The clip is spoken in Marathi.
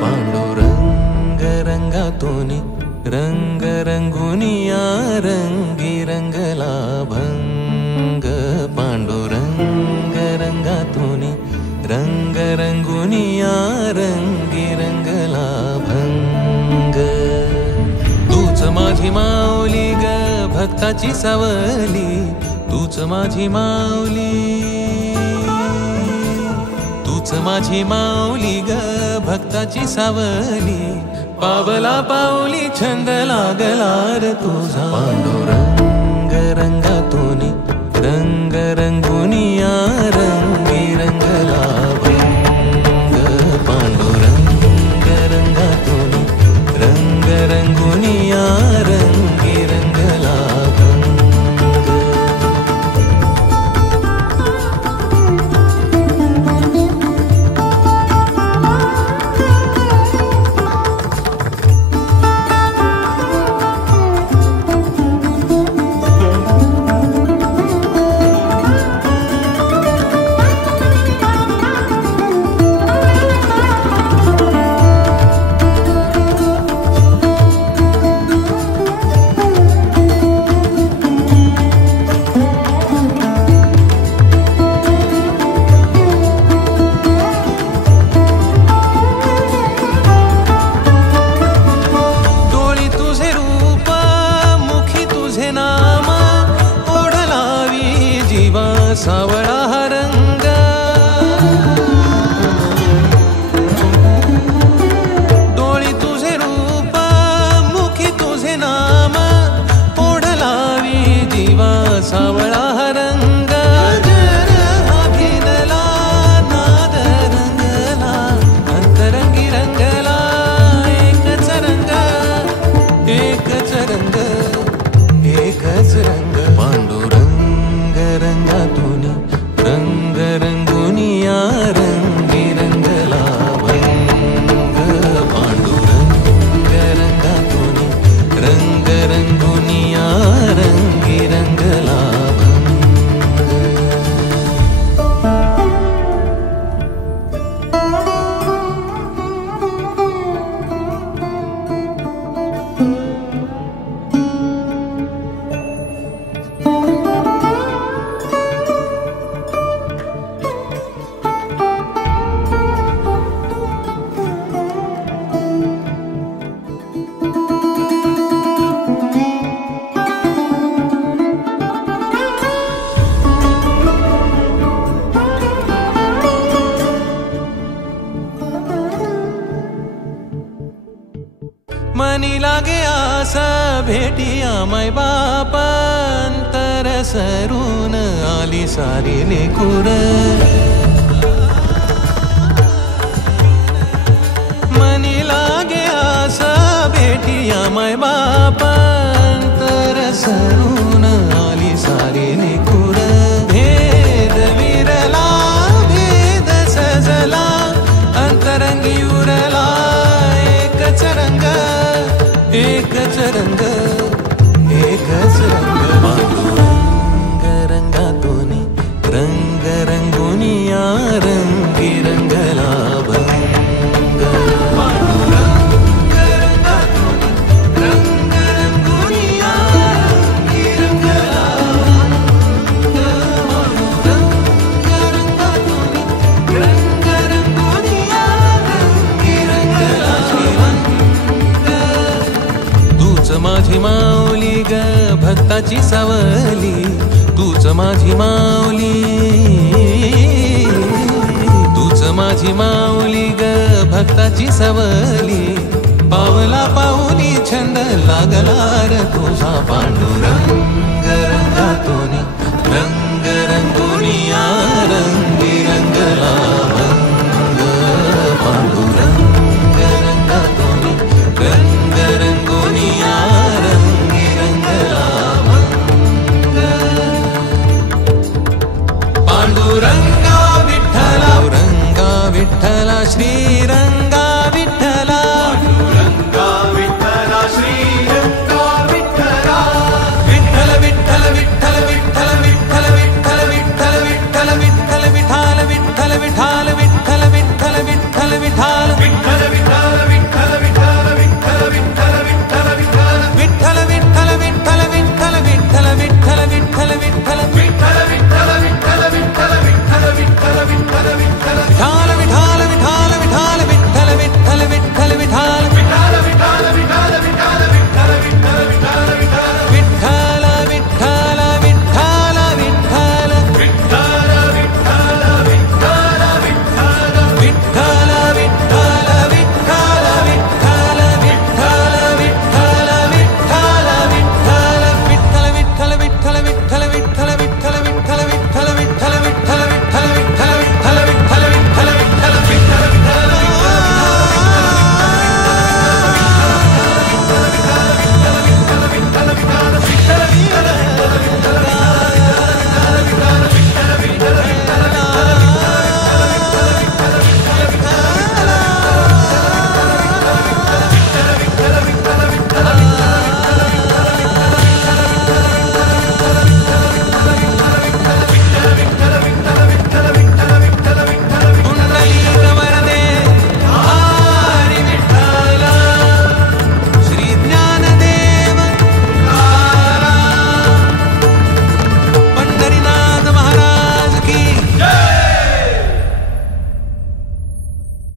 पांडुरंग रंगातून रंग रंगुनिया रंगी रंगला भंग। पांडुरंग रंगातून रंग रंगुनिया रंगी रंगला भंग। तूच माझी माऊली ग भक्ताची सावली, तूच माझी माऊली, तूच माझी माऊली ग भक्ताची सावली। पावला पाऊली छंद लागला रे तुझा। पांडुरंग रंगातून रंग रंगुनिया रंगी रंगला भंग। पांडुरंग रंगातून रंग रंगुनिया रंगी रंगला भंग। सावळा हा रंग, डोळी तुझे रूप मुखी तुझे नाम, ओढ लावी जीवा सावळा हा रंग। जर हा भिनला नाद रंगला, अंतरंगी रंगला एकच रंग, एकच रंग, एकच रंग। पांडुरंग रंगातून रंग रंगुनिया रंगी रंगला भंग। पांडुरंग रंगातून रंग रंगुनिया रंगी रंगला भंग। मनी लागे आस भेटिया माय बाप, अंतर सरून आली सारी लेकूर। मनी लागे आस भेटिया माय बाप, अंतर सरून आली सारी लेकूर। भेद विरला भेद सजला, अंतरंगी उरला एकच रंग, एकच रंग, एकच रंग। पांडुरंग रंगातून रंग रंगुनिया रंगी रंगला भंग। पांडुरंग रंगातून रंग रंगुनिया रंगी रंगला भंग। पांडुरंग रंगातून रंग रंगुनिया रंगी रंगला भंग। तूच माझी माऊली ग भक्ताची सावली, तूच माझी माऊली, संताची सवली पावला पाऊली छंद लागला र तुझा पांडुरंग